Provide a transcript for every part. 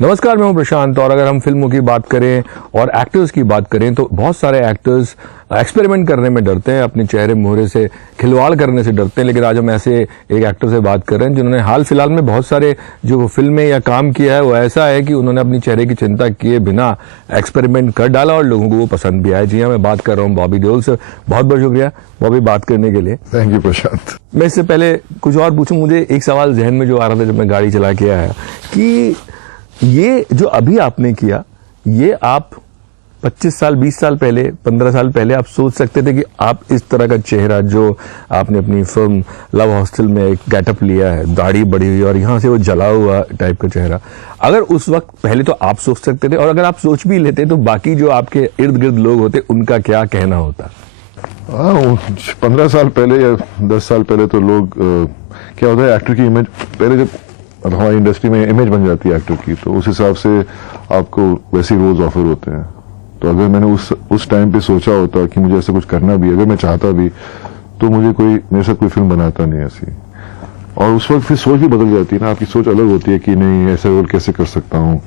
नमस्कार, मैं हूं प्रशांत। और अगर हम फिल्मों की बात करें और एक्टर्स की बात करें तो बहुत सारे एक्टर्स एक्सपेरिमेंट करने में डरते हैं, अपने चेहरे मुहरे से खिलवाड़ करने से डरते हैं। लेकिन आज हम ऐसे एक एक्टर से बात कर रहे हैं जिन्होंने हाल फिलहाल में बहुत सारे जो फिल्में या काम किया है वो ऐसा है कि उन्होंने अपनी चेहरे की चिंता किए बिना एक्सपेरिमेंट कर डाला और लोगों को वो पसंद भी आया। जी हाँ, मैं बात कर रहा हूँ बॉबी देओल से। बहुत बहुत शुक्रिया बॉबी बात करने के लिए। थैंक यू प्रशांत। मैं इससे पहले कुछ और पूछूं, मुझे एक सवाल जहन में जो आ रहा था जब मैं गाड़ी चला के आया कि ये जो अभी आपने किया, ये आप 25 साल 20 साल पहले 15 साल पहले आप सोच सकते थे कि आप इस तरह का चेहरा जो आपने अपनी फिल्म लव हॉस्टल में एक गेटअप लिया है, दाढ़ी बढ़ी हुई और यहाँ से वो जला हुआ टाइप का चेहरा, अगर उस वक्त पहले तो आप सोच सकते थे? और अगर आप सोच भी लेते तो बाकी जो आपके इर्द गिर्द लोग होते उनका क्या कहना होता? 15 साल पहले या 10 साल पहले तो लोग क्या होता है, एक्टर की इमेज पहले जब हमारी इंडस्ट्री में इमेज बन जाती है एक्टर की, तो उस हिसाब से आपको वैसे रोल्स ऑफर होते हैं। तो अगर मैंने उस टाइम पे सोचा होता कि मुझे ऐसा कुछ करना भी, अगर मैं चाहता भी, तो मेरे साथ कोई फिल्म बनाता नहीं ऐसी। और उस वक्त फिर सोच भी बदल जाती है ना, आपकी सोच अलग होती है कि नहीं ऐसा रोल कैसे कर सकता हूँ,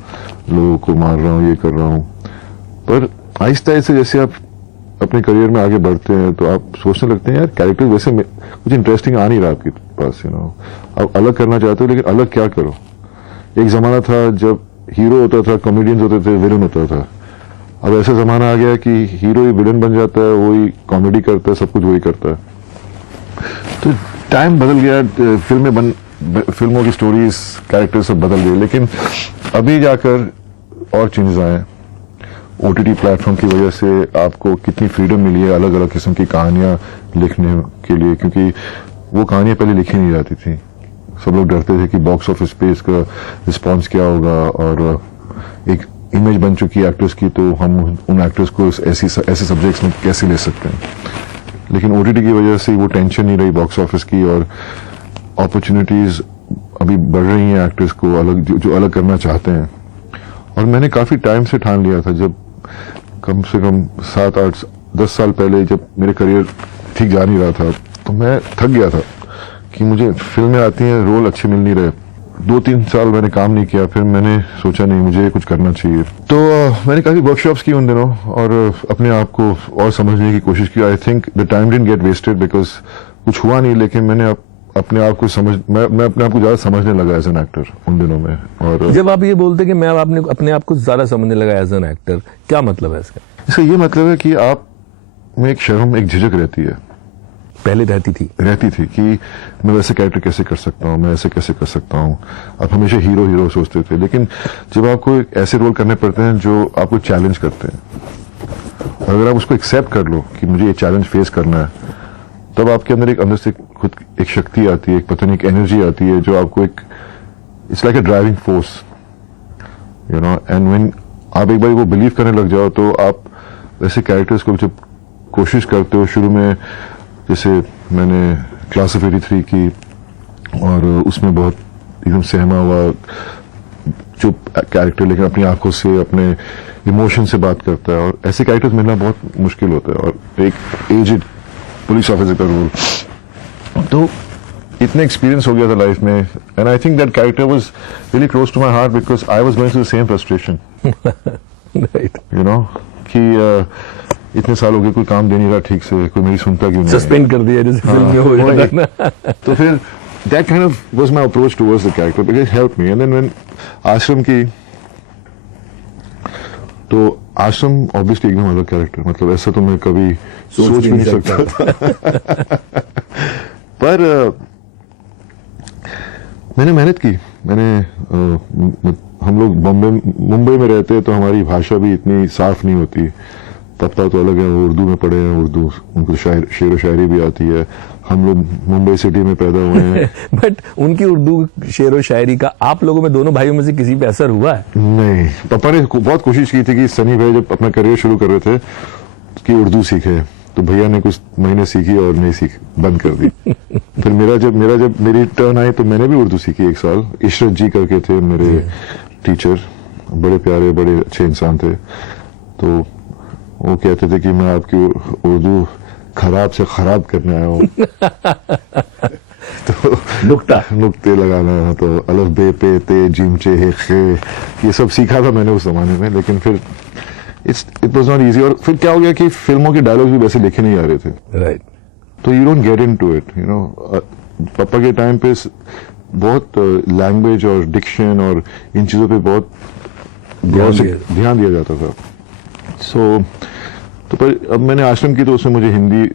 लोगों को मार रहा हूँ, ये कर रहा हूँ। पर आहिस्ता आहिस्ता जैसे आप अपने करियर में आगे बढ़ते हैं तो आप सोचने लगते हैं यार कैरेक्टर वैसे कुछ इंटरेस्टिंग आ नहीं रहा आपके पास, आप अलग करना चाहते हो, लेकिन अलग क्या करो। एक जमाना था जब हीरो होता था, कॉमेडियंस होते थे, विलन होता था। अब ऐसा जमाना आ गया कि हीरो ही विलन बन जाता है, वही कॉमेडी करता है, सब कुछ वही करता है। तो टाइम बदल गया, फिल्मों की स्टोरीज, कैरेक्टर सब बदल गए। लेकिन अभी जाकर और चेंजेस आए। ओटीटी प्लेटफॉर्म की वजह से आपको कितनी फ्रीडम मिली है अलग अलग किस्म की कहानियां लिखने के लिए, क्योंकि वो कहानियां पहले लिखी नहीं जाती थी। सब लोग डरते थे कि बॉक्स ऑफिस पे इसका रिस्पांस क्या होगा, और एक इमेज बन चुकी है एक्टर्स की, तो हम उन एक्टर्स को ऐसे सब्जेक्ट्स में कैसे ले सकते हैं। लेकिन ओटीटी की वजह से वो टेंशन नहीं रही बॉक्स ऑफिस की, और अपॉर्चुनिटीज अभी बढ़ रही हैं एक्टर्स को अलग जो अलग करना चाहते हैं। और मैंने काफी टाइम से ठान लिया था, जब कम से कम 7 8 10 साल पहले जब मेरे करियर ठीक जा नहीं रहा था, तो मैं थक गया था कि मुझे फिल्में आती हैं, रोल अच्छे मिल नहीं रहे। 2-3 साल मैंने काम नहीं किया, फिर मैंने सोचा नहीं मुझे कुछ करना चाहिए। तो मैंने काफी वर्कशॉप्स की उन दिनों और अपने आप को और समझने की कोशिश की। I think the time didn't get wasted because कुछ हुआ नहीं, लेकिन मैंने अपने आप को मैं अपने आप को ज्यादा समझने लगा एज एन एक्टर उन दिनों में। और जब आप ये बोलते कि मैं अपने आप को ज्यादा समझने लगा एज एन एक्टर, क्या मतलब है इसका ये मतलब है कि आप में एक शर्म, एक झिझक रहती है। पहले रहती थी कि मैं वैसे कैरेक्टर कैसे कर सकता हूँ, मैं ऐसे कैसे कर सकता हूँ। आप हमेशा हीरो सोचते थे, लेकिन जब आपको ऐसे रोल करने पड़ते हैं जो आपको चैलेंज करते हैं, और अगर आप उसको एक्सेप्ट कर लो कि मुझे ये चैलेंज फेस करना है, तब आपके अंदर से खुद एक शक्ति आती है, एक पता नहीं एक एनर्जी आती है जो आपको it's like a driving force, and when आप एक बार वो बिलीव करने लग जाओ, तो आप वैसे कैरेक्टर्स को जब कोशिश करते हो, शुरू में जैसे मैंने क्लास ऑफ 83 की, और उसमें बहुत एकदम सहमा हुआ चुप कैरेक्टर, लेकिन अपनी आंखों से अपने इमोशन से बात करता है, और ऐसे कैरेक्टर्स मिलना बहुत मुश्किल होता है। और एक एजेड पुलिस ऑफिसर का रोल, तो इतना एक्सपीरियंस हो गया था लाइफ में, and I think that character was really close to my heart because I was going through the same frustration. Right, कि इतने साल हो गए, कोई काम दे नहीं रहा ठीक से, कोई मेरी सुनता क्यों नहीं, सस्पेंड कर दिया जैसे फिल्म में हो जाता है ना। तो फिर that kind of was my approach towards the character because it helped me. And then when Aashram की, तो आश्रम ऑब्वियसली एकदम अलग कैरेक्टर, मतलब ऐसा तो मैं कभी सोच भी नहीं सकता था। पर मैंने मेहनत की। हम लोग मुंबई में रहते हैं, तो हमारी भाषा भी इतनी साफ नहीं होती। पापा तो अलग है, वो उर्दू में पढ़े हैं, उनको शेर व शायरी भी आती है। हम लोग मुंबई सिटी में पैदा हुए हैं। बट उनकी उर्दू शेर व शायरी का आप लोगों में, दोनों भाइयों में से किसी पे असर हुआ है? नहीं, पापा ने बहुत कोशिश की थी कि सनी भाई जब अपना करियर शुरू कर रहे थे कि उर्दू सीखे, तो भैया ने कुछ महीने सीखी और नहीं बंद कर दी। फिर मेरी टर्न आई तो मैंने भी उर्दू सीखी 1 साल। इशरत जी करके थे मेरे टीचर, बड़े प्यारे, बड़े अच्छे इंसान थे। तो वो कहते थे कि मैं आपकी उर्दू खराब से खराब करने आया हूँ। तो नुक्ते लगाना, तो अलफ बे पे ते जिम चे हे खे, ये सब सीखा था मैंने उस जमाने में, लेकिन फिर इट वाज नॉट इजी। और फिर क्या हो गया कि फिल्मों के डायलॉग भी वैसे लिखे नहीं आ रहे थे, राइट। तो you don't get into it, you know. पापा के टाइम पे बहुत लैंग्वेज और डिक्शन और इन चीजों पे बहुत ध्यान दिया जाता था। सो तो पर अब मैंने आश्रम की, तो उसमें मुझे हिंदी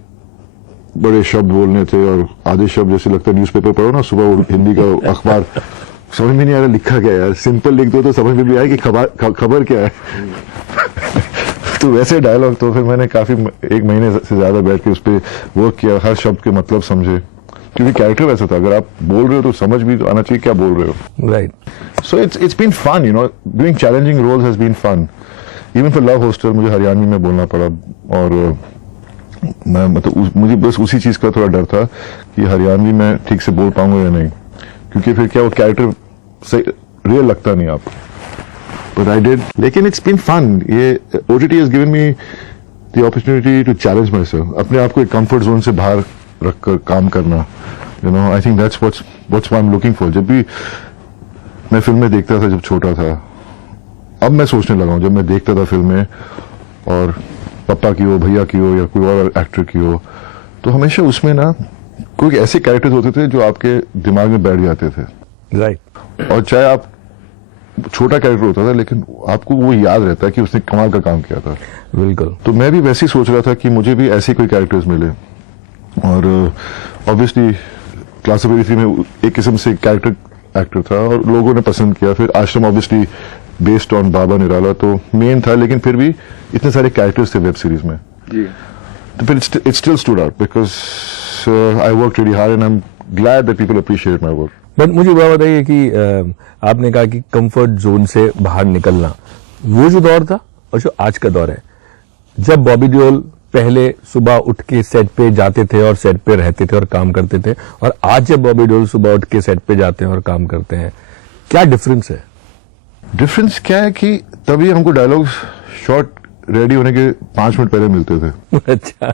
बड़े शब्द बोलने थे, और आधे शब्द जैसे लगता है न्यूज़पेपर पढ़ो ना सुबह, वो हिंदी का अखबार समझ में नहीं आ रहा लिखा क्या है यार, सिंपल लिख दो तो समझ में भी आए कि खबर क्या है। तो वैसे डायलॉग, तो फिर मैंने काफी 1 महीने से ज्यादा बैठ के उस पर वर्क किया, हर शब्द के मतलब समझे, क्योंकि कैरेक्टर वैसा था, अगर आप बोल रहे हो तो समझ भी तो आना चाहिए क्या बोल रहे हो। Right. So it's been fun, you know, doing challenging roles has been fun. Even for love hostel मुझे हरियाणवी में बोलना पड़ा, और मैं मतलब मुझे बस उसी चीज का थोड़ा डर था कि हरियाणवी में ठीक से बोल पाऊंगा या नहीं, क्योंकि फिर क्या वो कैरेक्टर सही रियल लगता नहीं आप। बट आई डिड, लेकिन इट्स बीन फन। ये OTT has given me the opportunity to challenge myself, अपने आप को एक कंफर्ट जोन से बाहर रखकर काम करना, you know. I think that's what's I am looking for. जब भी मैं फिल्में देखता था जब छोटा था, अब मैं सोचने लगा हूं, जब मैं देखता था फिल्में, और पापा की हो, भैया की हो, या कोई और एक्टर की हो, तो हमेशा उसमें ना कोई ऐसे कैरेक्टर्स होते थे जो आपके दिमाग में बैठ जाते थे। राइट। और चाहे आप छोटा कैरेक्टर होता था, लेकिन आपको वो याद रहता है कि उसने कमाल का काम किया था। बिल्कुल। तो मैं भी वैसे ही सोच रहा था कि मुझे भी ऐसे कोई कैरेक्टर्स मिले, और ऑब्वियसली क्लास ऑफ 83 में एक किस्म से कैरेक्टर एक्टर था, और लोगों ने पसंद किया। फिर आश्रम ऑब्वियसली बेस्ड ऑन बाबा निराला तो मेन था, लेकिन फिर भी इतने सारे कैरेक्टर्स थे वेब सीरीज में, तो फिर it still stood out because I work really hard and I am glad that people appreciate my work. But मुझे बात बताइए कि आपने कहा कि कंफर्ट जोन से बाहर निकलना, वो जो दौर था और जो आज का दौर है, जब बॉबी देओल पहले सुबह उठ के सेट पे जाते थे और सेट पे रहते थे और काम करते थे, और आज जब बॉबी देओल सुबह उठ के सेट पे जाते हैं और काम करते हैं, क्या डिफरेंस है? डिफरेंस क्या है कि तभी हमको डायलॉग्स शॉर्ट रेडी होने के 5 मिनट पहले मिलते थे। अच्छा।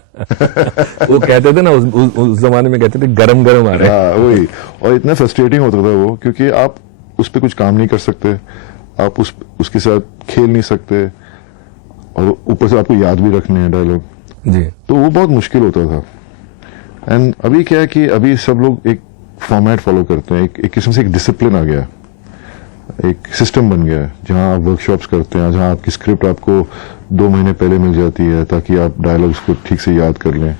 वो कहते थे ना, उस जमाने में कहते थे गरम गरम आ रहे हैं। हाँ वही, और इतना फ्रस्ट्रेटिंग होता था वो, क्योंकि आप उस पर कुछ काम नहीं कर सकते, आप उसके साथ खेल नहीं सकते, और ऊपर से आपको याद भी रखने हैं डायलॉग जी। तो वो बहुत मुश्किल होता था। एंड अभी क्या है कि अभी सब लोग एक फॉर्मेट फॉलो करते हैं, एक किस्म से एक डिसिप्लिन आ गया है, एक सिस्टम बन गया है, जहां आप वर्कशॉप्स करते हैं, जहां आपकी स्क्रिप्ट आपको 2 महीने पहले मिल जाती है ताकि आप डायलॉग्स को ठीक से याद कर लें।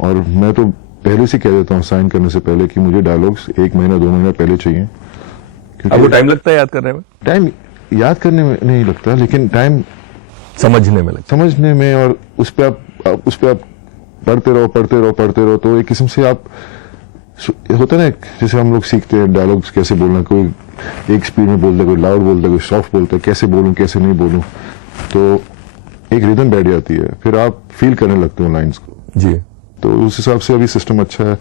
और मैं तो पहले से कह देता हूँ साइन करने से पहले कि मुझे डायलॉग्स 1 महीना 2 महीना पहले चाहिए। अब वो टाइम लगता है याद करने में? टाइम याद करने में नहीं लगता, लेकिन टाइम समझने में लगता समझने में, और उस पर आप पढ़ते रहो, तो एक किस्म से आप होता है ना, जैसे हम लोग सीखते हैं डायलॉग्स कैसे बोलना, कोई एक स्पीड में बोलता है, कोई लाउड बोलता है, कोई सॉफ्ट बोलता है, कैसे बोलूं कैसे नहीं बोलूं, तो एक रिदम बैठ जाती है, फिर आप फील करने लगते हो लाइंस को जी। तो उस हिसाब से अभी सिस्टम अच्छा है,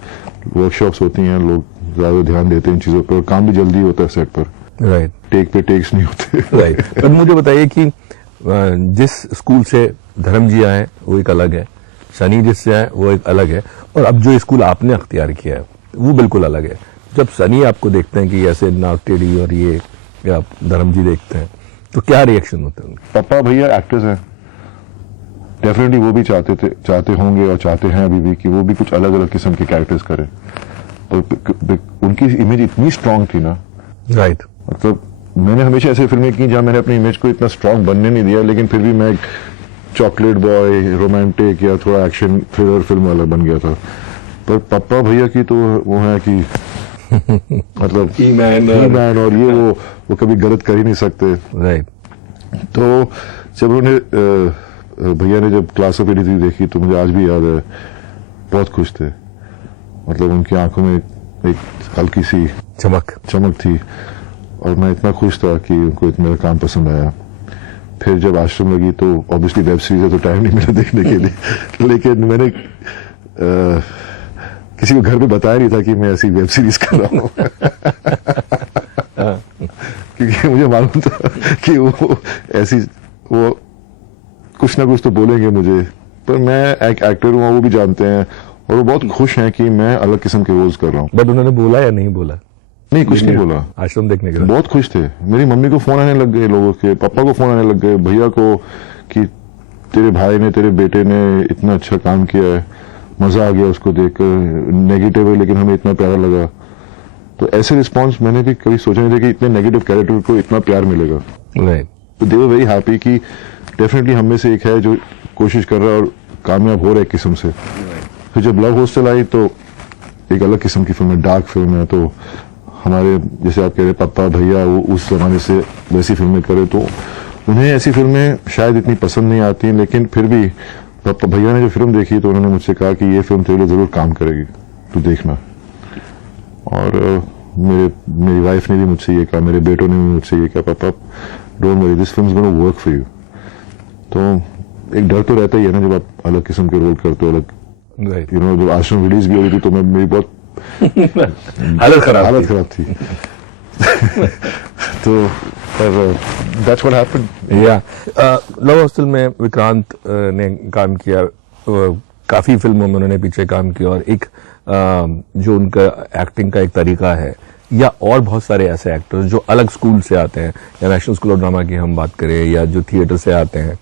वर्कशॉप्स होती हैं, लोग ज्यादा ध्यान देते हैं इन चीजों पर, और काम भी जल्दी होता है सेट पर, राइट। टेक पे टेक्स नहीं होते। राइट। पर मुझे बताइए कि जिस स्कूल से धर्म जी आए वो एक अलग है, सनी जिससे आए वो एक अलग है, और अब जो स्कूल आपने अख्तियार किया है वो बिल्कुल अलग है। जब सनी आपको देखते हैं कि ऐसे नाक टेढ़ी और ये, या आप धर्म जी देखते हैं, तो क्या रिएक्शन होता है उनका? पापा भैया एक्टर्स हैं, डेफिनेटली वो भी चाहते होंगे और चाहते हैं अभी भी कि वो भी कुछ अलग अलग किस्म के कैरेक्टर्स करें, तो उनकी इमेज इतनी स्ट्रांग थी ना, राइट। मतलब मैंने हमेशा ऐसे फिल्में की जहां मैंने अपनी इमेज को इतना स्ट्रांग बनने नहीं दिया, लेकिन फिर भी मैं एक चॉकलेट बॉय, रोमांटिक या थोड़ा एक्शन थ्रिलर फिल्म वाला बन गया था। पर पापा भैया की तो वो है कि मतलब ईमैन और ये वो कभी गलत कर ही नहीं सकते, राइट। तो जब उन्होंने भैया ने जब क्लास ऑफ 83 देखी तो मुझे आज भी याद है, बहुत खुश थे, मतलब उनकी आंखों में एक हल्की सी चमक थी, और मैं इतना खुश था कि उनको इतना मेरा काम पसंद आया। फिर जब आश्रम लगी तो ऑब्वियसली वेब सीरीज है तो टाइम नहीं मिला देखने के लिए, लेकिन मैंने किसी को घर पे बताया नहीं था कि मैं ऐसी वेब सीरीज कर रहा हूँ। क्योंकि मुझे मालूम था कि वो कुछ ना कुछ तो बोलेंगे मुझे, पर मैं एक एक्टर हूँ वो भी जानते हैं, और वो बहुत खुश हैं कि मैं अलग किस्म के रोल्स कर रहा हूँ। बट उन्होंने बोला या नहीं बोला? नहीं, कुछ नहीं बोला। आश्रम देखने के बाद बहुत खुश थे। मेरी मम्मी को फोन आने लग गए लोगों के, पापा को फोन आने लग गए, भैया को, कि तेरे भाई ने, तेरे बेटे ने इतना अच्छा काम किया है, मजा आ गया उसको देखकर। नेगेटिव है लेकिन हमें इतना प्यारा लगा। तो ऐसे रिस्पांस मैंने भी कभी सोचा नहीं था कि इतने नेगेटिव कैरेक्टर को इतना प्यार मिलेगा। राइट। तो दे वर वेरी हैप्पी कि डेफिनेटली हम में से एक है जो कोशिश कर रहा है और कामयाब हो रहा है एक किस्म से। फिर जब लव हॉस्टल आई तो एक अलग किस्म की फिल्म है, डार्क फिल्म है। तो हमारे जैसे आप कह रहे पापा भैया वो उस जमाने से वैसी फिल्में करे, तो उन्हें ऐसी फिल्में शायद इतनी पसंद नहीं आती, लेकिन फिर भी पापा भैया ने जो फिल्म देखी तो उन्होंने मुझसे कहा कि ये फिल्म तेरे लिए जरूर काम करेगी, तू देखना। और मेरी वाइफ ने भी मुझसे ये कहा, मेरे बेटों ने भी मुझसे ये कहा, पापा don't worry, this film is gonna work for you. तो एक डर तो रहता ही है ना जब आप अलग किस्म के रोल करते हो, अलग राइट। You know. जब आश्रम रिलीज भी हो रही थी तो मेरी बहुत हालत खराब थी। तो दैट्स व्हाट हैपेंड। या लव हॉस्टल में विक्रांत ने काम किया, काफी फिल्मों में उन्होंने पीछे काम किया, और एक जो उनका एक्टिंग का एक तरीका है, या और बहुत सारे ऐसे एक्टर्स जो अलग स्कूल से आते हैं, या नेशनल स्कूल ऑफ ड्रामा की हम बात करें, या जो थिएटर से आते हैं,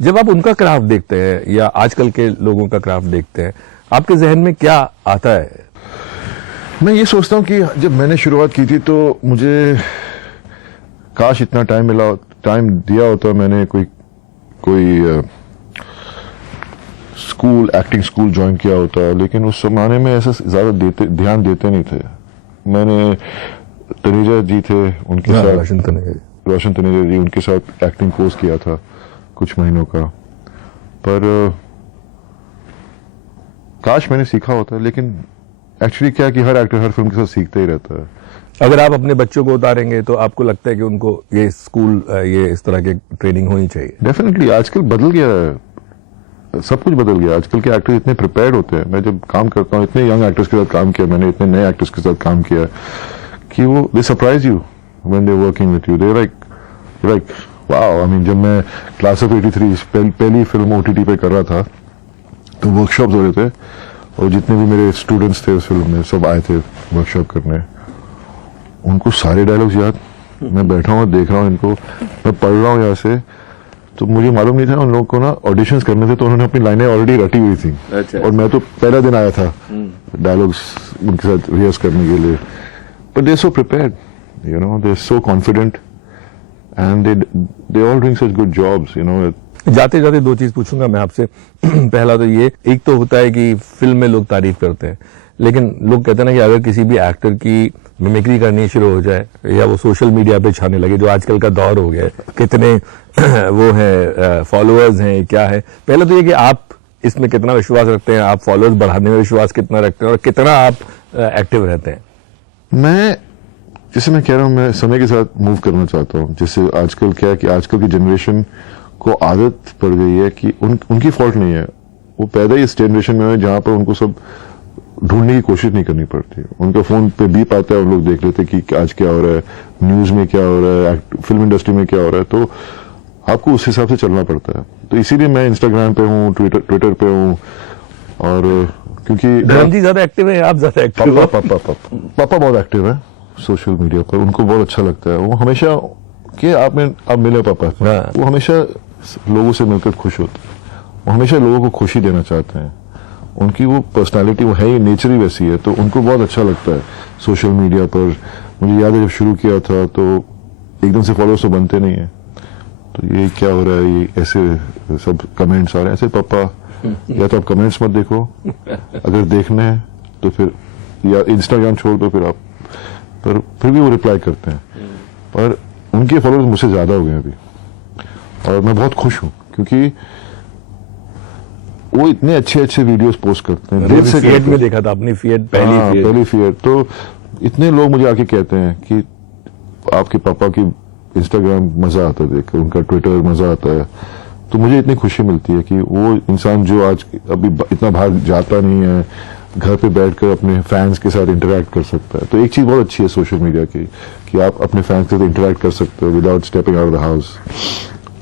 जब आप उनका क्राफ्ट देखते हैं या आजकल के लोगों का क्राफ्ट देखते हैं, आपके जहन में क्या आता है? मैं ये सोचता हूँ कि जब मैंने शुरुआत की थी तो मुझे काश इतना टाइम दिया होता, मैंने कोई स्कूल, एक्टिंग स्कूल ज्वाइन किया होता, लेकिन उस जमाने में ऐसा ज्यादा ध्यान देते नहीं थे। मैंने तनेजा जी थे उनके साथ, रोशन तनेजा जी, उनके साथ एक्टिंग कोर्स किया था कुछ महीनों का, पर काश मैंने सीखा होता। लेकिन एक्चुअली क्या कि हर एक्टर हर फिल्म के साथ सीखता ही रहता है। अगर आप अपने बच्चों को उतारेंगे तो आपको लगता है कि उनको ये स्कूल, ये इस तरह की ट्रेनिंग होनी चाहिए? डेफिनेटली। आजकल बदल गया है, सब कुछ बदल गया। आजकल के एक्टर्स इतने प्रिपेयर्ड होते हैं। मैं जब काम करता हूँ, इतने यंग एक्टर्स के साथ काम किया मैंने, इतने नए एक्टर्स के साथ काम किया कि वो they surprise you when they working with you. They like wow. I mean, जब मैं क्लास ऑफ 83 पहली फिल्म OTT पे कर रहा था तो वर्कशॉप्स हो रहे थे, और जितने भी मेरे स्टूडेंट्स थे उस फिल्म में सब आए थे वर्कशॉप करने। उनको सारे डायलॉग्स याद। मैं बैठा हूँ, देख रहा हूँ इनको, मैं पढ़ रहा हूँ यहाँ से, तो मुझे मालूम नहीं था उन लोगों को ना ऑडिशंस करने थे, तो उन्होंने अपनी लाइनें ऑलरेडी रटी हुई थी। अच्छा। और मैं तो पहला दिन आया था डायलॉग्स उनके साथ रिहर्स करने के लिए। But they are so prepared, you know, they are so confident, and they all doing such good jobs, you know. जाते जाते दो चीज पूछूंगा मैं आपसे। पहला तो ये, एक तो होता है कि फिल्म में लोग तारीफ करते हैं, लेकिन लोग कहते हैं ना कि अगर किसी भी एक्टर की मिमिक्री करनी शुरू हो जाए या वो सोशल मीडिया पे छाने लगे, जो आजकल का दौर हो गया है, कितने वो है फॉलोअर्स हैं, क्या है। पहले तो ये कि आप इसमें कितना विश्वास रखते हैं, आप फॉलोअर्स बढ़ाने में विश्वास कितना रखते हैं, और कितना आप एक्टिव रहते हैं? मैं जैसे मैं कह रहा हूँ, मैं समय के साथ मूव करना चाहता हूँ। जैसे आजकल क्या है कि आजकल की जनरेशन को आदत पड़ गई है कि उनकी फॉल्ट नहीं है, वो पैदा ही इस जनरेशन में है जहां पर उनको सब ढूंढने की कोशिश नहीं करनी पड़ती। उनका फोन पे बीप आता है, उन लोग देख लेते हैं कि आज क्या हो रहा है, न्यूज में क्या हो रहा है, फिल्म इंडस्ट्री में क्या हो रहा है, तो आपको उस हिसाब से चलना पड़ता है। तो इसीलिए मैं इंस्टाग्राम पे हूँ, ट्विटर पे हूँ, और क्योंकि धर्म जी ज्यादा एक्टिव है, आप ज्यादा एक्टिव हो? पापा बहुत एक्टिव है सोशल मीडिया पर, उनको बहुत अच्छा लगता है। वो हमेशा कि आप मिले पापा, वो हमेशा लोगों से मिलकर खुश होते हैं, वो हमेशा लोगों को खुशी देना चाहते हैं। उनकी वो पर्सनालिटी, वो है ही, नेचर ही वैसी है, तो उनको बहुत अच्छा लगता है सोशल मीडिया पर। मुझे याद है जब शुरू किया था तो एकदम से फॉलोअर्स तो बनते नहीं है, तो ये क्या हो रहा है, ये ऐसे सब कमेंट्स आ रहे हैं, ऐसे पापा या तो आप कमेंट्स मत देखो, अगर देखने हैं तो फिर या इंस्टाग्राम छोड़ दो, फिर आप, पर फिर भी वो रिप्लाई करते हैं। पर उनके फॉलोअर्स मुझसे ज्यादा हो गए अभी, और मैं बहुत खुश हूं क्योंकि वो इतने अच्छे अच्छे वीडियोस पोस्ट करते हैं। देर से फीड में देखा था अपनी फीड, पहली फीड, तो इतने लोग मुझे आके कहते हैं कि आपके पापा की इंस्टाग्राम मजा आता है देखकर, उनका ट्विटर मजा आता है। तो मुझे इतनी खुशी मिलती है कि वो इंसान जो आज अभी इतना बाहर जाता नहीं है, घर पे बैठकर अपने फैंस के साथ इंटरेक्ट कर सकता है। तो एक चीज बहुत अच्छी है सोशल मीडिया की कि आप अपने फैंस के साथ इंटरेक्ट कर सकते हो without stepping out of the house.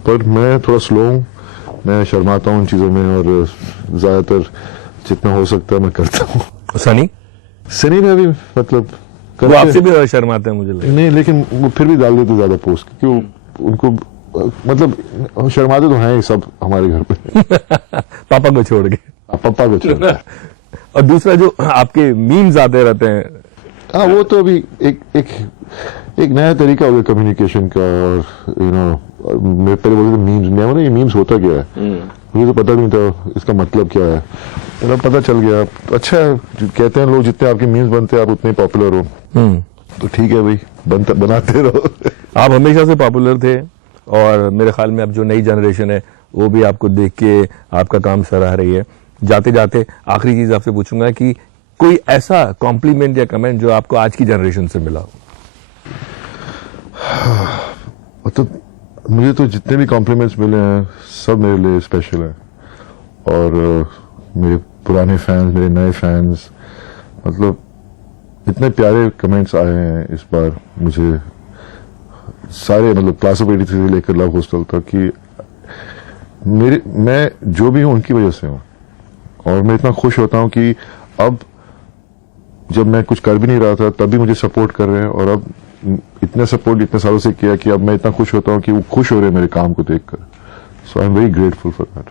पर मैं थोड़ा स्लो हूँ, मैं शर्माता हूँ इन चीजों में, और ज्यादातर जितना हो सकता है मैं करता हूँ। सनी सनी में भी मतलब वो करते- आपसे भी शर्माते हैं मुझे लगता नहीं, लेकिन वो फिर भी डाल देते ज्यादा पोस्ट, क्योंकि उनको मतलब शर्माते तो हैं ही सब हमारे घर पे। है पापा को छोड़ के। पापा को छोड़ता है। और दूसरा जो आपके मीम्स आते रहते हैं, हाँ, वो तो अभी एक नया तरीका हो गया कम्युनिकेशन का। और मैं पहले बोलते थे मीम्स, मैं बोला ये मीम्स होता क्या है, मुझे तो पता नहीं था इसका मतलब क्या है। मतलब पता चल गया, तो अच्छा है। कहते हैं लोग जितने आपके मीम्स बनते हैं आप उतने पॉपुलर हो, तो ठीक है भाई, बनाते रहो। आप हमेशा से पॉपुलर थे और मेरे ख्याल में अब जो नई जनरेशन है वो भी आपको देख के आपका काम सराह रही है। जाते जाते आखिरी चीज आपसे पूछूंगा कि कोई ऐसा कॉम्प्लीमेंट या कमेंट जो आपको आज की जनरेशन से मिला हो। मतलब मुझे तो जितने भी कॉम्प्लीमेंट्स मिले हैं सब मेरे लिए स्पेशल है। और मेरे पुराने फैंस, मेरे नए फैंस, मतलब इतने प्यारे कमेंट्स आए हैं इस बार मुझे सारे, मतलब क्लास ऑफ 83 से लेकर लव हॉस्टल तक कि मैं जो भी हूं उनकी वजह से हूं। और मैं इतना खुश होता हूं कि अब जब मैं कुछ कर भी नहीं रहा था तब भी मुझे सपोर्ट कर रहे हैं, और अब इतना सपोर्ट इतने सालों से किया कि अब मैं इतना खुश होता हूं कि वो खुश हो रहे हैं मेरे काम को देखकर। So I am very grateful for that.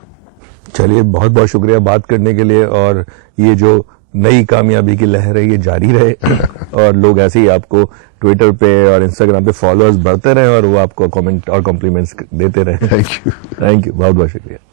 चलिए, बहुत बहुत शुक्रिया बात करने के लिए, और ये जो नई कामयाबी की लहर है ये जारी रहे और लोग ऐसे ही आपको ट्विटर पे और इंस्टाग्राम पे फॉलोअर्स बढ़ते रहे और वो आपको कमेंट और कॉम्प्लीमेंट्स देते रहे। Thank you. थैंक यू, बहुत बहुत शुक्रिया।